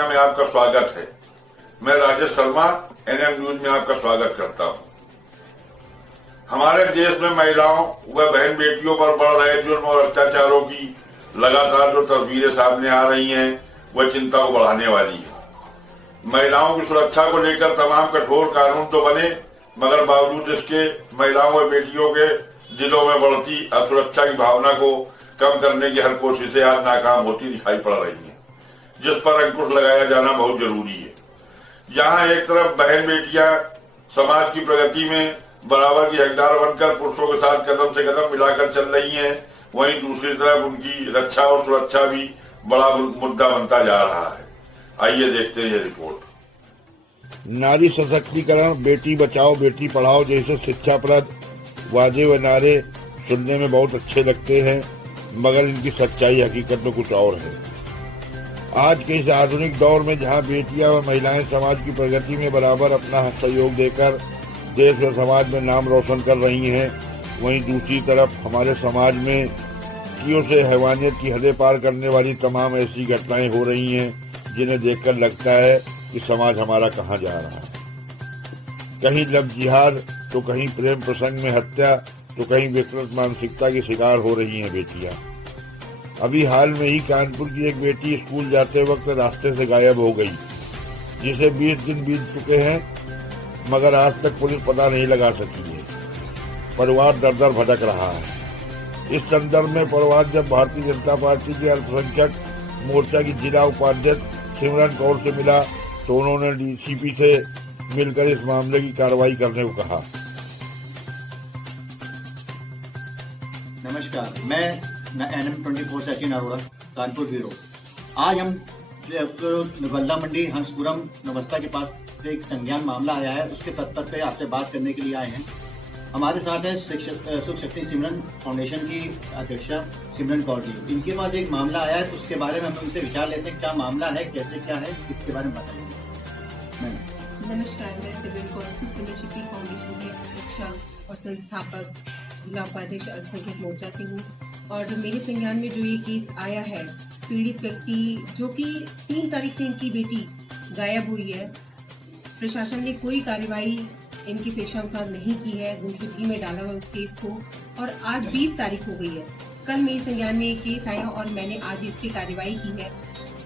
दुनिया में आपका स्वागत है। मैं राजेश शर्मा एनएम न्यूज में आपका स्वागत करता हूं। हमारे देश में महिलाओं व बहन बेटियों पर बढ़ रहे जुर्म और अत्याचारों की लगातार जो तस्वीरें सामने आ रही हैं, वह चिंता को बढ़ाने वाली है। महिलाओं की सुरक्षा को लेकर तमाम कठोर कानून तो बने, मगर बावजूद इसके महिलाओं व बेटियों के दिलों में बढ़ती असुरक्षा की भावना को कम करने की हर कोशिशें आज नाकाम होती दिखाई पड़ रही हैं, जिस पर अंकुश लगाया जाना बहुत जरूरी है। जहां एक तरफ बहन बेटियां समाज की प्रगति में बराबर की हकदार बनकर पुरुषों के साथ कदम से कदम मिलाकर चल रही हैं, वहीं दूसरी तरफ उनकी रक्षा और सुरक्षा भी बड़ा मुद्दा बनता जा रहा है। आइए देखते हैं ये रिपोर्ट। नारी सशक्तिकरण, बेटी बचाओ बेटी पढ़ाओ जैसे शिक्षाप्रद वादे व नारे सुनने में बहुत अच्छे लगते हैं, मगर इनकी सच्चाई हकीकत में कुछ और है। आज के इस आधुनिक दौर में जहां बेटियां व महिलाएं समाज की प्रगति में बराबर अपना सहयोग देकर देश व समाज में नाम रोशन कर रही हैं, वहीं दूसरी तरफ हमारे समाज में कियों से हैवानियत की हदें पार करने वाली तमाम ऐसी घटनाएं हो रही हैं, जिन्हें देखकर लगता है कि समाज हमारा कहाँ जा रहा है। कहीं लव जिहाद तो कहीं प्रेम प्रसंग में हत्या तो कहीं विकृत मानसिकता की शिकार हो रही हैं बेटियां। अभी हाल में ही कानपुर की एक बेटी स्कूल जाते वक्त रास्ते से गायब हो गई, जिसे 20 दिन बीत चुके हैं, मगर आज तक पुलिस पता नहीं लगा सकी है। परिवार दर दर भटक रहा है। इस संदर्भ में परिवार जब भारतीय जनता पार्टी के अल्पसंख्यक मोर्चा की जिला उपाध्यक्ष सिमरन कौर से मिला, तो उन्होंने डीसीपी से मिलकर इस मामले की कार्रवाई करने को कहा। नमस्कार, मैं NM 24 सचिन अरोड़ा, कानपुर ब्यूरो। आज हम गल्ला मंडी हंसपुरम नवस्था के पास एक संज्ञान मामला आया है, उसके तत्पर पे आपसे बात करने के लिए आए हैं। हमारे साथ है सुख शक्ति सिमरन फाउंडेशन की अध्यक्षा सिमरन कौर जी। इनके पास एक मामला आया है, उसके बारे में हम उनसे विचार लेते हैं क्या मामला है, कैसे क्या है, इसके बारे में बताइए। नमस्कार, मैं सिमरन कौर, सुख शक्ति फाउंडेशन की अध्यक्षा और संस्थापक जिला उपाध्यक्ष अल्पसंख्यक मोर्चा से हूँ। और मेरे संज्ञान में जो ये केस आया है, पीड़ित व्यक्ति जो कि 3 तारीख से इनकी बेटी गायब हुई है, प्रशासन ने कोई कार्रवाई इनकी शिक्षानुसार नहीं की है, गुमशुदगी में डाला हुआ उस केस को। और आज 20 तारीख हो गई है। कल मेरे संज्ञान में एक केस आया और मैंने आज इस पर कार्रवाई की है।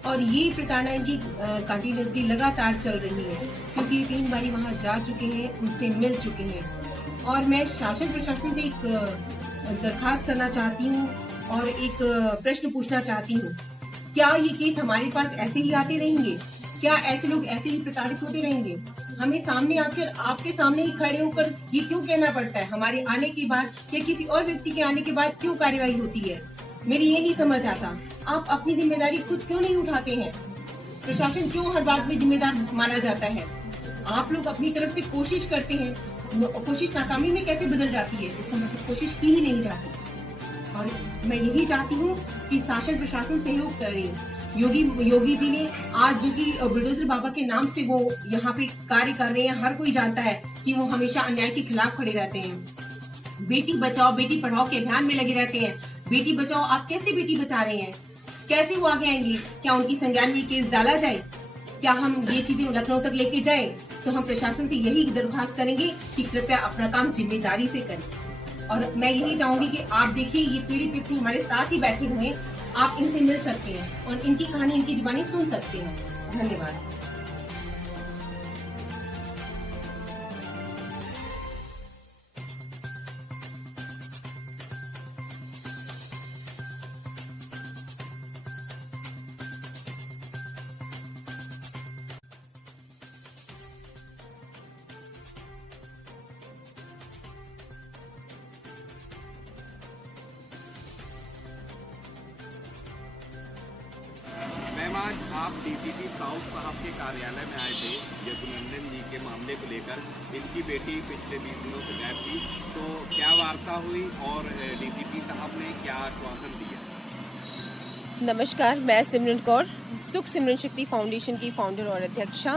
और ये प्रताड़ना इनकी कंटिन्यूसली लगातार चल रही है, क्योंकि 3 बारी वहाँ जा चुके हैं, उनसे मिल चुके हैं। और मैं शासन प्रशासन से एक दरखास्त करना चाहती हूँ और एक प्रश्न पूछना चाहती हूँ, क्या ये केस हमारे पास ऐसे ही आते रहेंगे? क्या ऐसे लोग ऐसे ही प्रताड़ित होते रहेंगे? हमें सामने आकर आपके सामने ही खड़े होकर ये क्यों कहना पड़ता है? हमारे आने के बाद या किसी और व्यक्ति के आने के बाद क्यों कार्रवाई होती है? मेरी ये नहीं समझ आता। आप अपनी जिम्मेदारी खुद क्यों नहीं उठाते हैं? प्रशासन क्यों हर बात में जिम्मेदार माना जाता है? आप लोग अपनी तरफ से कोशिश करते हैं, कोशिश नाकामी में कैसे बदल जाती है? इसका मतलब कोशिश की ही नहीं जाती। और मैं यही चाहती हूँ कि शासन प्रशासन सहयोग करें। योगी जी ने आज जो कि बुलडोजर बाबा के नाम से वो यहाँ पे कार्य कर रहे हैं, हर कोई जानता है कि वो हमेशा अन्याय के खिलाफ खड़े रहते हैं। बेटी बचाओ बेटी पढ़ाओ के अभियान में लगे रहते हैं। बेटी बचाओ, आप कैसे बेटी बचा रहे हैं? कैसे वो आगे आएंगी? क्या उनकी संज्ञान में केस डाला जाए? क्या हम ये चीजें लखनऊ तक लेके जाए? तो हम प्रशासन से यही दरख्वास्त करेंगे कि कृपया अपना काम जिम्मेदारी से करें। और मैं यही चाहूंगी कि आप देखिए, ये पीड़ित व्यक्ति हमारे साथ ही बैठे हुए हैं, आप इनसे मिल सकते हैं और इनकी कहानी, इनकी जुबानी सुन सकते हैं। धन्यवाद। आज आप डीसीपी साउथ साहब के कार्यालय में आए थे यदुनंदन जी के मामले को लेकर। इनकी बेटी पिछले 20 दिनों से गायब थी, तो क्या वार्ता हुई और डीसीपी साहब ने क्या आश्वासन दिया? नमस्कार, मैं सिमरन कौर, सुख सिमरन शक्ति फाउंडेशन की फाउंडर और अध्यक्षा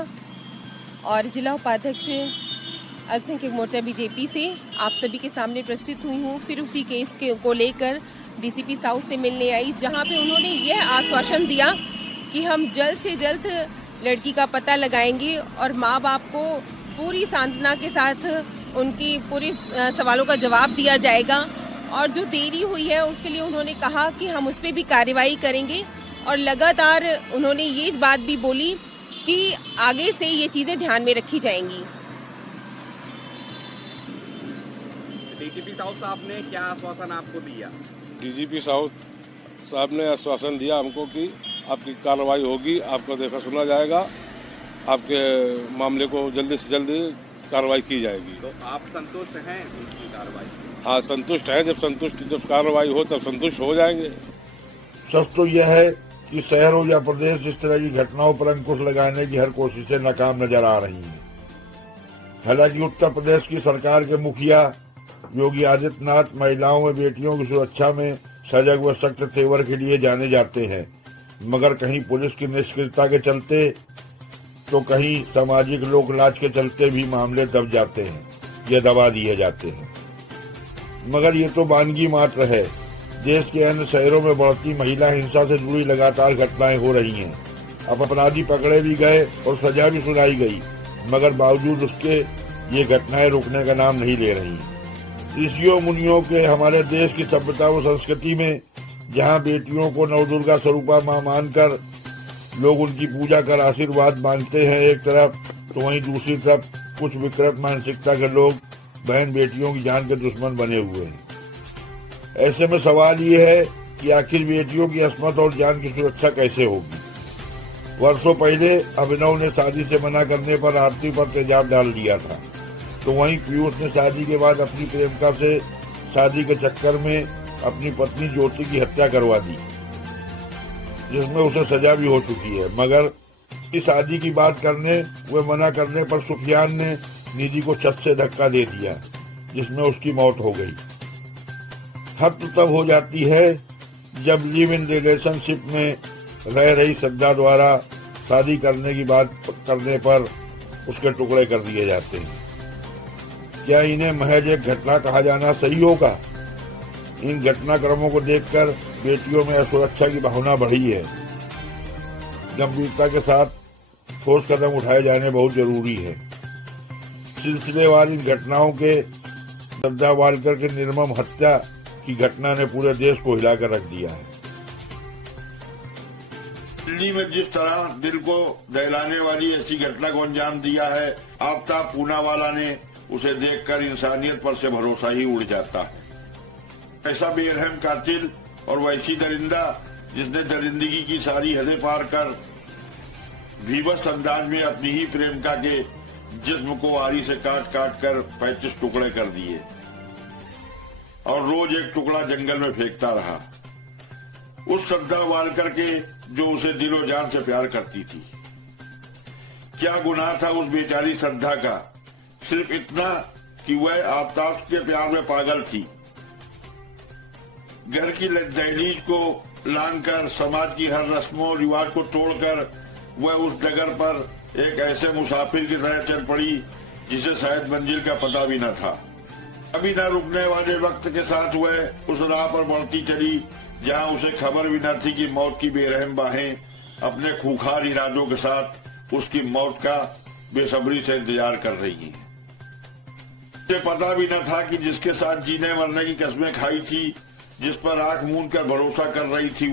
और जिला उपाध्यक्ष अल्पसंख्यक मोर्चा बीजेपी से आप सभी के सामने प्रस्तुत हुई हूँ। फिर उसी केस को लेकर डीसीपी साउथ से मिलने आई, जहाँ पे उन्होंने यह आश्वासन दिया कि हम जल्द से जल्द लड़की का पता लगाएंगे और माँ बाप को पूरी सांत्वना के साथ उनकी पूरी सवालों का जवाब दिया जाएगा। और जो देरी हुई है उसके लिए उन्होंने कहा कि हम उस पर भी कार्रवाई करेंगे और लगातार उन्होंने ये बात भी बोली कि आगे से ये चीज़ें ध्यान में रखी जाएंगी। डीजीपी साउथ साहब ने क्या आश्वासन आपको दिया? डीजीपी साउथ साहब ने आश्वासन दिया हमको कि आपकी कार्रवाई होगी, आपका देखा सुना जाएगा, आपके मामले को जल्दी से जल्दी कार्रवाई की जाएगी। तो आप संतुष्ट हैं उनकी कार्रवाई से? हाँ, संतुष्ट हैं। जब कार्रवाई हो तब संतुष्ट हो जाएंगे। सच तो यह है कि शहर हो या प्रदेश, इस तरह की घटनाओं पर अंकुश लगाने की हर कोशिशें नाकाम नजर आ रही हैं। हालांकि उत्तर प्रदेश की सरकार के मुखिया योगी आदित्यनाथ महिलाओं व बेटियों की सुरक्षा में सजग व सख्त तेवर के लिए जाने जाते हैं, मगर कहीं पुलिस की निष्क्रियता के चलते तो कहीं सामाजिक लोक लाज के चलते भी मामले दब जाते हैं या दबा दिए जाते हैं। मगर ये तो वानगी मात्र है। देश के अन्य शहरों में बढ़ती महिला हिंसा से जुड़ी लगातार घटनाएं हो रही हैं। अब अपराधी पकड़े भी गए और सजा भी सुनाई गई, मगर बावजूद उसके ये घटनाएं रुकने का नाम नहीं ले रही। ऋषियों मुनियों के हमारे देश की सभ्यता व संस्कृति में जहां बेटियों को नवदुर्गा स्वरूपा मां मानकर लोग उनकी पूजा कर आशीर्वाद मांगते हैं एक तरफ, तो वहीं दूसरी तरफ कुछ विकृत मानसिकता के लोग बहन बेटियों की जान के दुश्मन बने हुए हैं। ऐसे में सवाल ये है कि आखिर बेटियों की अस्मत और जान की सुरक्षा कैसे होगी। वर्षों पहले अभिनव ने शादी से मना करने पर आरती पर तेजाब डाल दिया था, तो वहीं पीयूष ने शादी के बाद अपनी प्रेमिका से शादी के चक्कर में अपनी पत्नी ज्योति की हत्या करवा दी, जिसमें उसे सजा भी हो चुकी है। मगर इस शादी की बात करने व मना करने पर सुफियान ने निधि को छत से धक्का दे दिया, जिसमें उसकी मौत हो गई। हद तब हो जाती है जब लिव इन रिलेशनशिप में रह रही श्रद्धा द्वारा शादी करने की बात करने पर उसके टुकड़े कर दिए जाते हैं। क्या इन्हें महज एक घटना कहा जाना सही होगा? इन घटनाक्रमों को देखकर बेटियों में असुरक्षा की भावना बढ़ी है। गंभीरता के साथ ठोस कदम उठाए जाने बहुत जरूरी है। सिलसिलेवार इन घटनाओं के श्रद्धा वालकर के निर्मम हत्या की घटना ने पूरे देश को हिलाकर रख दिया है। दिल्ली में जिस तरह दिल को दहलाने वाली ऐसी घटना को अंजाम दिया है, आफ्ताब पूनावाला ने, उसे देखकर इंसानियत पर से भरोसा ही उड़ जाता है। ऐसा बेरहम कातिल और वैसी दरिंदा जिसने दरिंदगी की सारी हदें पार कर भीभत्स अंदाज में अपनी ही प्रेमिका के जिस्म को आरी से काट काट कर 35 टुकड़े कर दिए और रोज एक टुकड़ा जंगल में फेंकता रहा। उस श्रद्धा वालकर के जो उसे दिलो जान से प्यार करती थी। क्या गुनाह था उस बेचारी श्रद्धा का? सिर्फ इतना कि वह आफ्ताब के प्यार में पागल थी। घर की दहलीज को लांघकर, समाज की हर रस्मों रिवाज को तोड़कर वह उस डगर पर एक ऐसे मुसाफिर की तरह चल पड़ी जिसे शायद मंजिल का पता भी न था। अभी न रुकने वाले वक्त के साथ वह उस राह पर बढ़ती चली जहां उसे खबर भी न थी कि मौत की बेरहम बाहें अपने खूंखार इरादों के साथ उसकी मौत का बेसब्री से इंतजार कर रही हैं। उसे पता भी न था कि जिसके साथ जीने मरने की कस्में खाई थी, जिस पर आंख मूंद कर भरोसा कर रही थी,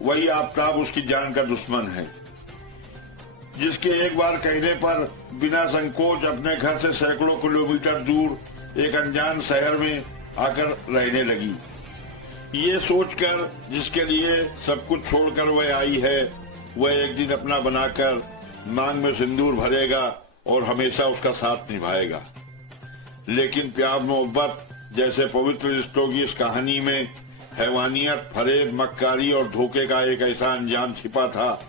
वही आफ्ताब उसकी जान का दुश्मन है, जिसके एक बार कहने पर बिना संकोच अपने घर से सैकड़ों किलोमीटर दूर एक अनजान शहर में आकर रहने लगी। ये सोचकर जिसके लिए सब कुछ छोड़कर वह आई है, वह एक दिन अपना बनाकर मांग में सिंदूर भरेगा और हमेशा उसका साथ निभाएगा। लेकिन प्यार मोहब्बत जैसे पवित्र रिश्तों की इस कहानी में हैवानियत, फरेब, मक्कारी और धोखे का एक ऐसा अंजाम छिपा था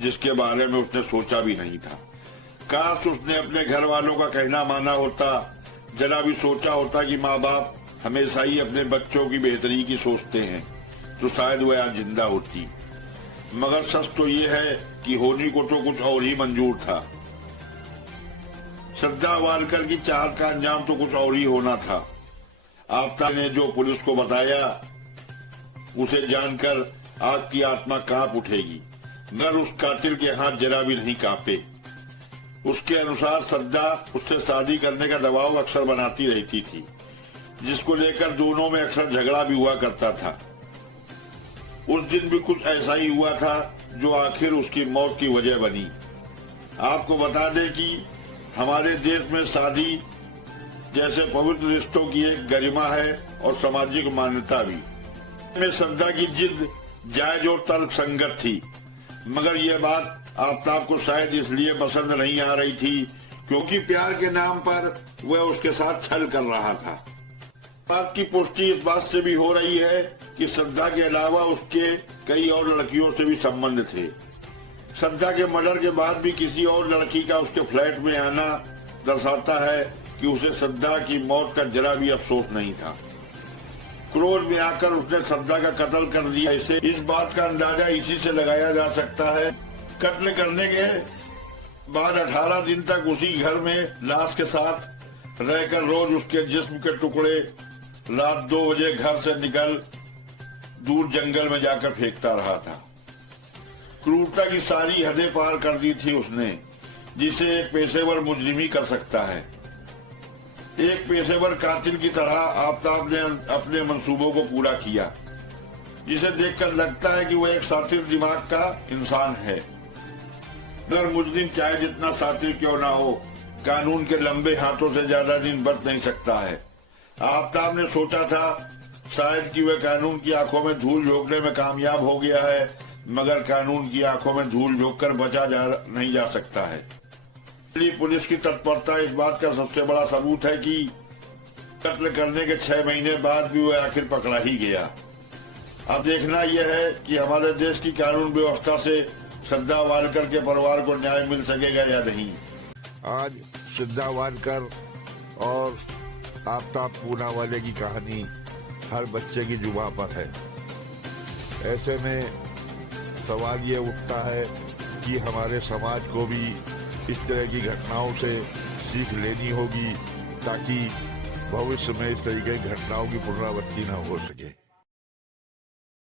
जिसके बारे में उसने सोचा भी नहीं था। काश उसने अपने घर वालों का कहना माना होता, जरा भी सोचा होता कि माँ बाप हमेशा ही अपने बच्चों की बेहतरी की सोचते हैं, तो शायद वह आज जिंदा होती। मगर सच तो ये है कि होनी को तो कुछ और ही मंजूर था। श्रद्धा वालकर की चाहत का अंजाम तो कुछ और ही होना था। आफ्ताब ने जो पुलिस को बताया, उसे जानकर आपकी आत्मा कांप उठेगी। मगर उस कातिल के हाथ जरा भी नहीं कांपे। उसके अनुसार सद्दा उससे शादी करने का दबाव अक्सर बनाती रहती थी, जिसको लेकर दोनों में अक्सर झगड़ा भी हुआ करता था। उस दिन भी कुछ ऐसा ही हुआ था जो आखिर उसकी मौत की वजह बनी। आपको बता दें कि हमारे देश में शादी जैसे पवित्र रिश्तों की एक गरिमा है और सामाजिक मान्यता भी। में सद्दा की जिद जायज और तर्कसंगत थी, मगर यह बात आफ्ताब को शायद इसलिए पसंद नहीं आ रही थी क्योंकि प्यार के नाम पर वह उसके साथ छल कर रहा था। बात की पुष्टि इस बात से भी हो रही है कि सद्दा के अलावा उसके कई और लड़कियों से भी संबंध थे। सद्दा के मर्डर के बाद भी किसी और लड़की का उसके फ्लैट में आना दर्शाता है कि उसे सद्दा की मौत का जरा भी अफसोस नहीं था। क्रोध में आकर उसने सद्दा का कत्ल कर दिया। इसे इस बात का अंदाजा इसी से लगाया जा सकता है। कत्ल करने के बाद 18 दिन तक उसी घर में लाश के साथ रहकर रोज उसके जिस्म के टुकड़े रात 2 बजे घर से निकल दूर जंगल में जाकर फेंकता रहा था। क्रूरता की सारी हदें पार कर दी थी उसने, जिसे एक पेशेवर मुजरिम ही कर सकता है। एक पेशेवर कातिल की तरह आफ्ताब ने अपने मंसूबों को पूरा किया, जिसे देखकर लगता है कि वह एक सातिर दिमाग का इंसान है। मगर मुजरिम चाहे जितना सातिर क्यों ना हो, कानून के लंबे हाथों से ज्यादा दिन बच नहीं सकता है। आफ्ताब ने सोचा था शायद कि वह कानून की आंखों में धूल झोंकने में कामयाब हो गया है, मगर कानून की आंखों में धूल झोंककर बचा नहीं जा सकता है। पुलिस की तत्परता इस बात का सबसे बड़ा सबूत है कि कत्ल करने के 6 महीने बाद भी वह आखिर पकड़ा ही गया। अब देखना यह है कि हमारे देश की कानून व्यवस्था से सद्दा वालकर के परिवार को न्याय मिल सकेगा या नहीं। आज सद्दा वालकर और आफ्ताब पूनावाले की कहानी हर बच्चे की जुबां पर है। ऐसे में सवाल ये उठता है कि हमारे समाज को भी इस तरह की घटनाओं से सीख लेनी होगी ताकि भविष्य में इस तरीके की घटनाओं की पुनरावृत्ति न हो सके।